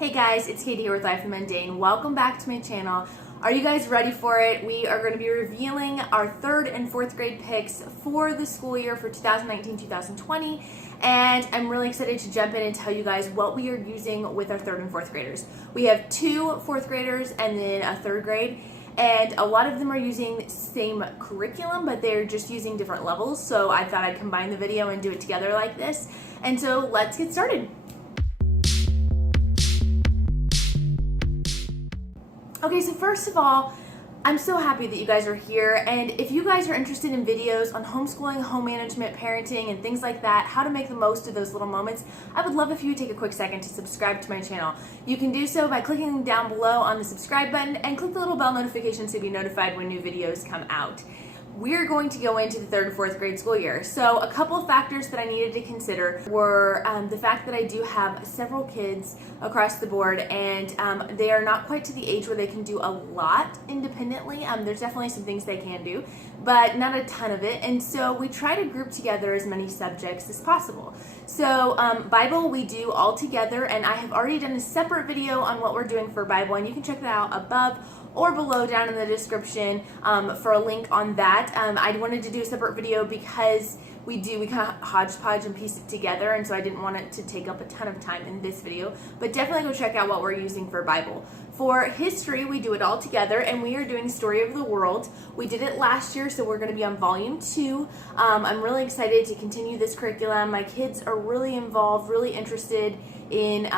Hey guys, it's Katie here with Life in Mundane. Welcome back to my channel. Are you guys ready for it? We are going to be revealing our 3rd and 4th grade picks for the school year for 2019-2020, and I'm really excited to jump in and tell you guys what we are using with our 3rd and 4th graders. We have 2 4th graders and then a 3rd grade, and a lot of them are using the same curriculum, but they're just using different levels, so I thought I'd combine the video and do it together like this. And so let's get started. Okay, so first of all, I'm so happy that you guys are here, and if you guys are interested in videos on homeschooling, home management, parenting, and things like that, how to make the most of those little moments, I would love if you would take a quick second to subscribe to my channel. You can do so by clicking down below on the subscribe button and click the little bell notification to be notified when new videos come out. We're going to go into the 3rd and 4th grade school year. So a couple of factors that I needed to consider were the fact that I do have several kids across the board, and they are not quite to the age where they can do a lot independently. There's definitely some things they can do, but not a ton of it. And so we try to group together as many subjects as possible. So Bible we do all together, and I have already done a separate video on what we're doing for Bible, and you can check that out above or below down in the description for a link on that. I wanted to do a separate video because we kind of hodgepodge and piece it together, and so I didn't want it to take up a ton of time in this video, but definitely go check out what we're using for Bible. For history, we do it all together, and we are doing Story of the World. We did it last year, so we're going to be on volume 2. I'm really excited to continue this curriculum. My kids are really involved, really interested in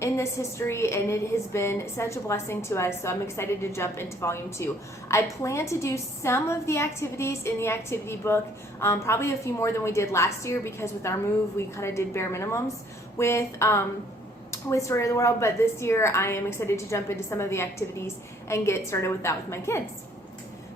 this history, and it has been such a blessing to us, so I'm excited to jump into volume 2. I plan to do some of the activities in the activity book, probably a few more than we did last year, because with our move we kind of did bare minimums with Story of the World, but this year I am excited to jump into some of the activities and get started with that with my kids.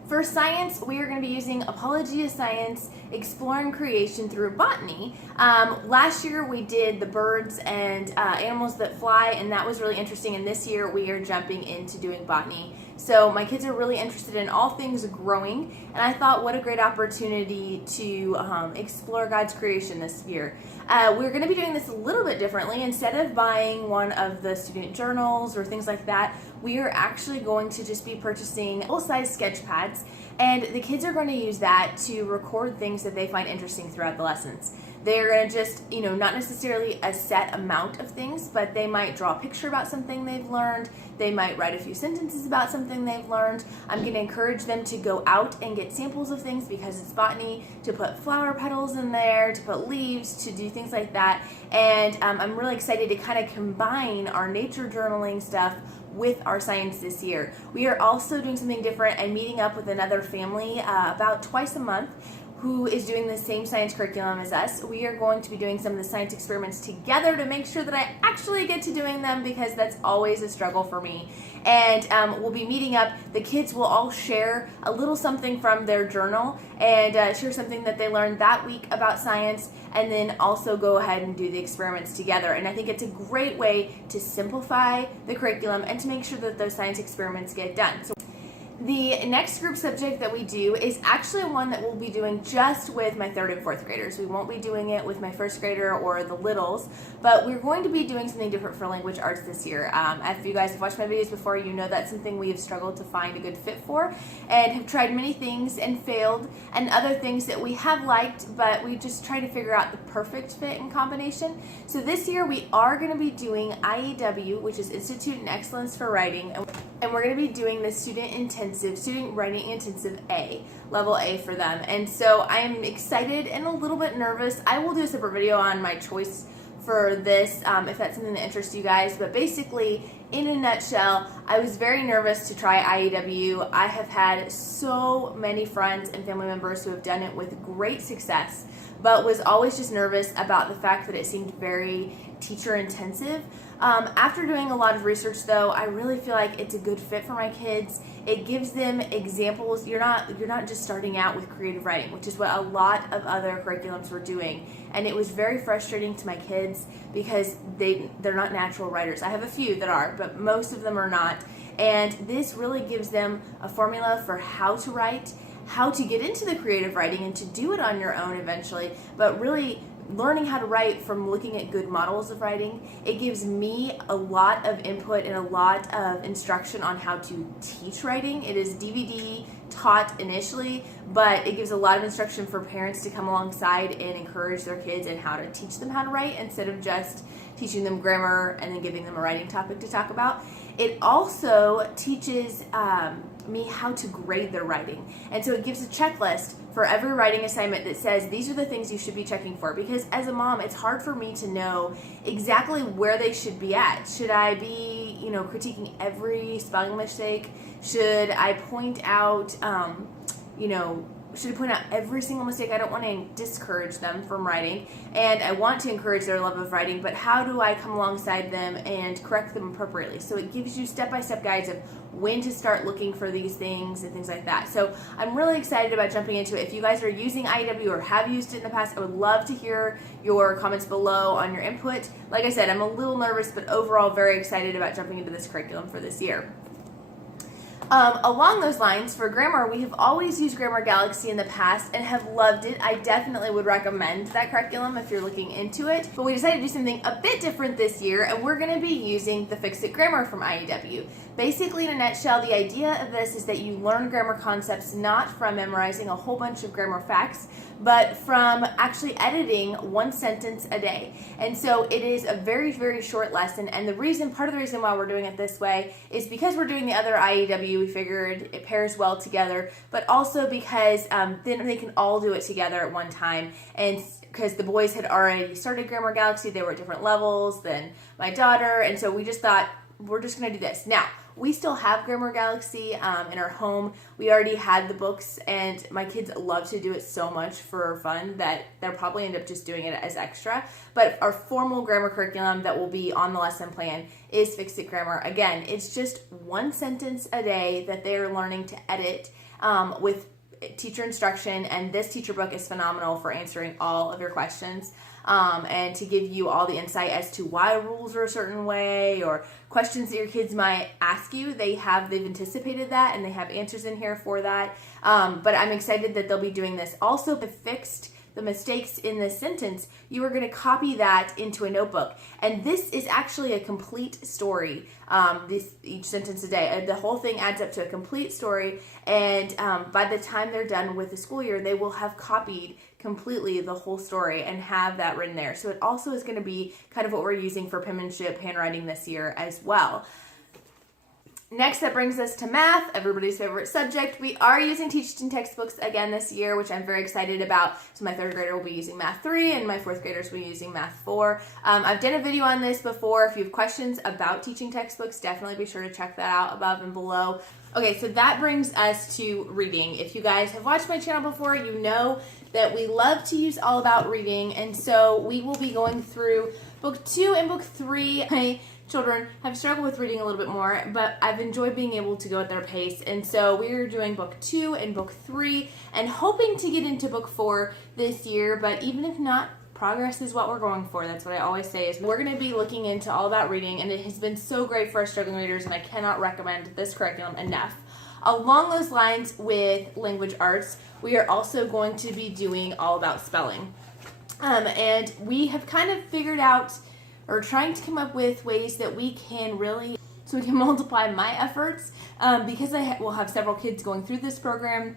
For science, we are going to be using Apology of Science, Exploring Creation through Botany. Last year we did the birds and animals that fly, and that was really interesting, and this year we are jumping into doing botany. So my kids are really interested in all things growing, and I thought what a great opportunity to explore God's creation this year. We're going to be doing this a little bit differently. Instead of buying one of the student journals or things like that, we are actually going to just be purchasing full-size sketch pads, and the kids are going to use that to record things that they find interesting throughout the lessons. They're going to just, not necessarily a set amount of things, but they might draw a picture about something they've learned. They might write a few sentences about something they've learned. I'm going to encourage them to go out and get samples of things because it's botany, to put flower petals in there, to put leaves, to do things like that. And I'm really excited to kind of combine our nature journaling stuff with our science this year. We are also doing something different and meeting up with another family about twice a month who is doing the same science curriculum as us. We are going to be doing some of the science experiments together to make sure that I actually get to doing them, because that's always a struggle for me. And we'll be meeting up. The kids will all share a little something from their journal and share something that they learned that week about science, and then also go ahead and do the experiments together. And I think it's a great way to simplify the curriculum and to make sure that those science experiments get done. So the next group subject that we do is actually one that we'll be doing just with my 3rd and 4th graders. We won't be doing it with my 1st grader or the littles, but we're going to be doing something different for language arts this year. If you guys have watched my videos before, you know that's something we have struggled to find a good fit for, and have tried many things and failed, and other things that we have liked, but we just try to figure out the perfect fit and combination. So this year we are going to be doing IEW, which is Institute in Excellence for Writing, and we're going to be doing the Student Writing Intensive A, level A for them. And so I am excited and a little bit nervous. I will do a separate video on my choice for this if that's something that interests you guys, but basically, in a nutshell, I was very nervous to try IEW. I have had so many friends and family members who have done it with great success, but was always just nervous about the fact that it seemed very teacher intensive. After doing a lot of research, though, I really feel like it's a good fit for my kids. It gives them examples. You're not just starting out with creative writing, which is what a lot of other curriculums were doing, and it was very frustrating to my kids because they're not natural writers. I have a few that are, but most of them are not, and this really gives them a formula for how to write, how to get into the creative writing and to do it on your own eventually, but really learning how to write from looking at good models of writing. It gives me a lot of input and a lot of instruction on how to teach writing. It is DVD taught initially, but it gives a lot of instruction for parents to come alongside and encourage their kids in how to teach them how to write instead of just teaching them grammar and then giving them a writing topic to talk about. It also teaches me how to grade their writing. And so it gives a checklist for every writing assignment that says these are the things you should be checking for, because as a mom it's hard for me to know exactly where they should be at. Should I be, critiquing every spelling mistake? Should I point out should I point out every single mistake? I don't want to discourage them from writing, and I want to encourage their love of writing, but how do I come alongside them and correct them appropriately? So it gives you step-by-step guides of when to start looking for these things and things like that. So I'm really excited about jumping into it. If you guys are using IEW or have used it in the past, I would love to hear your comments below on your input. Like I said, I'm a little nervous, but overall very excited about jumping into this curriculum for this year. Along those lines, for grammar, we have always used Grammar Galaxy in the past and have loved it. I definitely would recommend that curriculum if you're looking into it. But we decided to do something a bit different this year, and we're going to be using the Fix It Grammar from IEW. Basically, in a nutshell, the idea of this is that you learn grammar concepts not from memorizing a whole bunch of grammar facts, but from actually editing one sentence a day. And so it is a very, very short lesson, and part of the reason why we're doing it this way is because we're doing the other IEW. We figured it pairs well together, but also because then they can all do it together at one time. And because the boys had already started Grammar Galaxy, they were at different levels than my daughter, and so we just thought we're just going to do this. Now, we still have Grammar Galaxy in our home. We already had the books, and my kids love to do it so much for fun that they'll probably end up just doing it as extra. But our formal grammar curriculum that will be on the lesson plan is Fix It Grammar. Again, it's just one sentence a day that they're learning to edit with teacher instruction, and this teacher book is phenomenal for answering all of your questions. And to give you all the insight as to why rules are a certain way or questions that your kids might ask you. They've anticipated that, and they have answers in here for that. But I'm excited that they'll be doing this. Also, the fixed the mistakes in this sentence, you are going to copy that into a notebook. And this is actually a complete story, each sentence a day. The whole thing adds up to a complete story, and by the time they're done with the school year, they will have copied completely the whole story and have that written there. So it also is going to be kind of what we're using for penmanship handwriting this year as well. Next, that brings us to math, everybody's favorite subject. We are using teaching textbooks again this year, which I'm very excited about. So my third grader will be using Math 3, and my fourth graders will be using Math 4. I've done a video on this before. If you have questions about teaching textbooks, definitely be sure to check that out above and below. Okay, so that brings us to reading. If you guys have watched my channel before, you know that we love to use All About Reading, and so we will be going through Book 2 and Book 3. My children have struggled with reading a little bit more, but I've enjoyed being able to go at their pace, and so we're doing Book 2 and Book 3 and hoping to get into Book 4 this year, but even if not, progress is what we're going for. That's what I always say, is we're going to be looking into All About Reading, and it has been so great for our struggling readers, and I cannot recommend this curriculum enough. Along those lines with language arts, we are also going to be doing All About Spelling. And we have kind of figured out, or trying to come up with ways that we can so we can multiply my efforts, because I will have several kids going through this program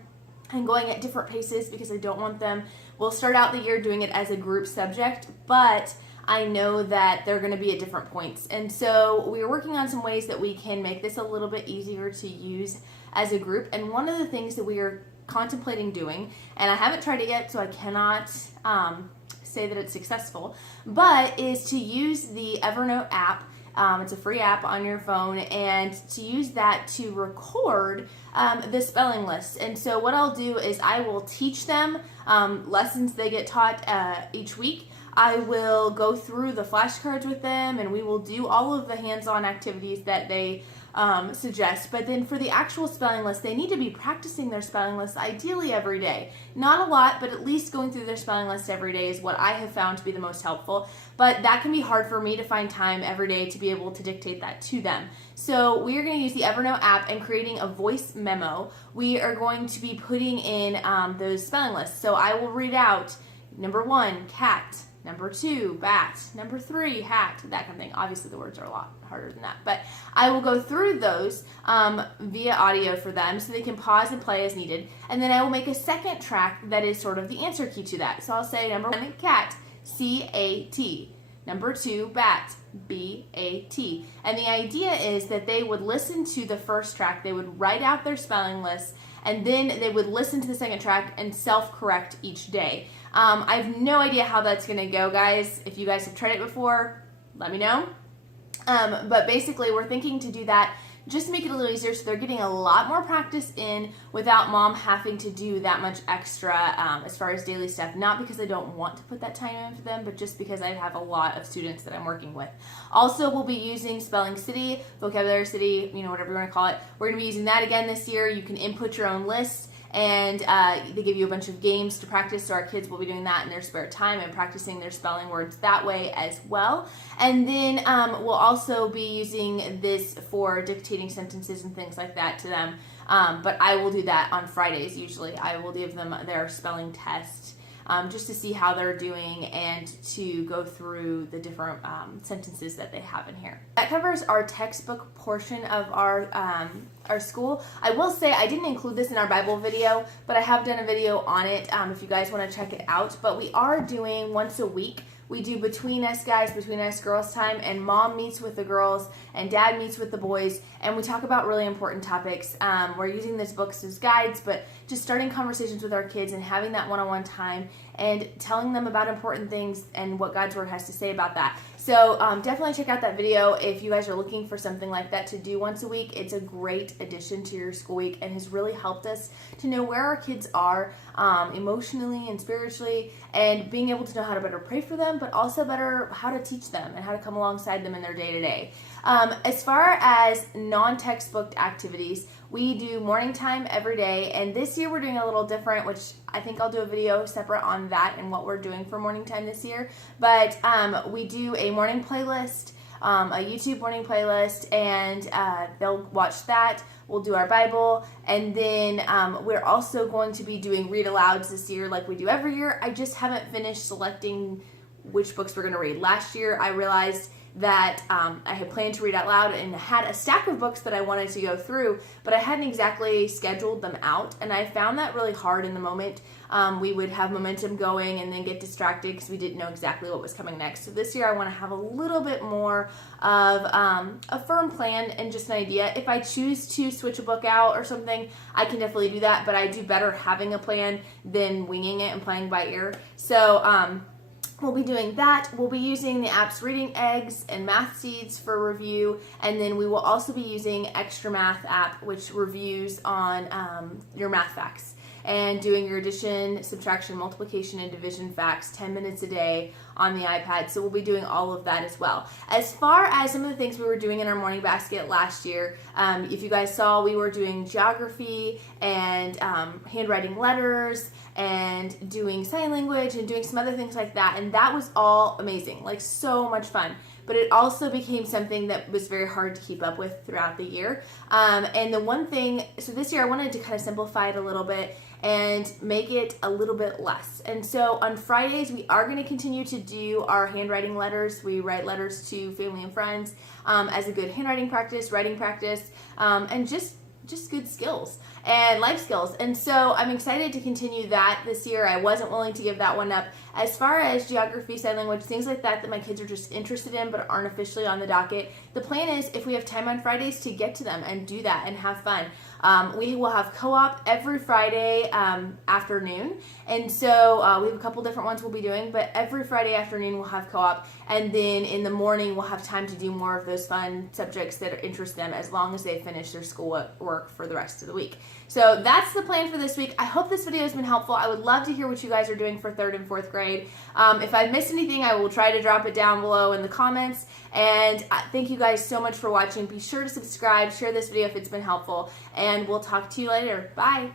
and going at different paces, because I don't want them, we'll start out the year doing it as a group subject, but I know that they're going to be at different points. And so we're working on some ways that we can make this a little bit easier to use as a group. And one of the things that we are contemplating doing, and I haven't tried it yet, so I cannot say that it's successful, but is to use the Evernote app. It's a free app on your phone, and to use that to record the spelling lists. And so what I'll do is I will teach them lessons they get taught each week. I will go through the flashcards with them, and we will do all of the hands-on activities that they suggest. But then for the actual spelling list, they need to be practicing their spelling list ideally every day. Not a lot, but at least going through their spelling list every day is what I have found to be the most helpful. But that can be hard for me to find time every day to be able to dictate that to them. So we are going to use the Evernote app and creating a voice memo. We are going to be putting in those spelling lists. So I will read out number 1, cat. Number 2, bat. Number 3, hat, that kind of thing. Obviously the words are a lot harder than that, but I will go through those via audio for them so they can pause and play as needed. And then I will make a second track that is sort of the answer key to that. So I'll say number 1, cat, C-A-T. Number 2, bat, B-A-T. And the idea is that they would listen to the first track, they would write out their spelling list, and then they would listen to the second track and self-correct each day. I have no idea how that's going to go, guys. If you guys have tried it before, let me know. But basically, we're thinking to do that just to make it a little easier, so they're getting a lot more practice in without mom having to do that much extra as far as daily stuff. Not because I don't want to put that time in for them, but just because I have a lot of students that I'm working with. Also, we'll be using Spelling City, Vocabulary City, whatever you want to call it. We're going to be using that again this year. You can input your own list, and they give you a bunch of games to practice, so our kids will be doing that in their spare time and practicing their spelling words that way as well. And then we'll also be using this for dictating sentences and things like that to them, but I will do that on Fridays usually. I will give them their spelling test just to see how they're doing and to go through the different sentences that they have in here. That covers our textbook portion of our school. I will say I didn't include this in our Bible video, but I have done a video on it if you guys want to check it out. But we are doing once a week. We do Between Us Guys, Between Us Girls time, and mom meets with the girls and dad meets with the boys, and we talk about really important topics. We're using these books as guides, but just starting conversations with our kids and having that one-on-one time and telling them about important things and what God's Word has to say about that. So definitely check out that video if you guys are looking for something like that to do once a week. It's a great addition to your school week and has really helped us to know where our kids are emotionally and spiritually, and being able to know how to better pray for them, but also better how to teach them and how to come alongside them in their day-to-day. As far as non-textbook activities, we do morning time every day, and this year we're doing a little different, which I think I'll do a video separate on that and what we're doing for morning time this year. But we do a morning playlist, a YouTube morning playlist, and they'll watch that. We'll do our Bible, and then we're also going to be doing read alouds this year like we do every year. I just haven't finished selecting which books we're going to read. Last year I realized that I had planned to read out loud and had a stack of books that I wanted to go through, but I hadn't exactly scheduled them out, and I found that really hard in the moment. We would have momentum going and then get distracted because we didn't know exactly what was coming next. So this year I want to have a little bit more of a firm plan and just an idea. If I choose to switch a book out or something, I can definitely do that, but I do better having a plan than winging it and playing by ear. So we'll be doing that. We'll be using the apps Reading Eggs and Math Seeds for review, and then we will also be using Extra Math app, which reviews on your math facts, and doing your addition, subtraction, multiplication, and division facts 10 minutes a day on the iPad. So we'll be doing all of that as well. As far as some of the things we were doing in our morning basket last year, if you guys saw, we were doing geography and handwriting letters and doing sign language and doing some other things like that, and that was all amazing, like so much fun. But it also became something that was very hard to keep up with throughout the year. And the one thing, so this year I wanted to kind of simplify it a little bit and make it a little bit less. And so on Fridays, we are going to continue to do our handwriting letters. We write letters to family and friends as a good handwriting practice, writing practice, and just good skills and life skills. And so I'm excited to continue that this year. I wasn't willing to give that one up. As far as geography, sign language, things like that my kids are just interested in but aren't officially on the docket, the plan is, if we have time on Fridays, to get to them and do that and have fun. We will have co-op every Friday afternoon, and so we have a couple different ones we'll be doing, but every Friday afternoon we'll have co-op, and then in the morning we'll have time to do more of those fun subjects that interest them, as long as they finish their schoolwork for the rest of the week. So that's the plan for this week. I hope this video has been helpful. I would love to hear what you guys are doing for 3rd and 4th grade. If I missed anything, I will try to drop it down below in the comments. And thank you guys so much for watching. Be sure to subscribe, share this video if it's been helpful, and we'll talk to you later. Bye.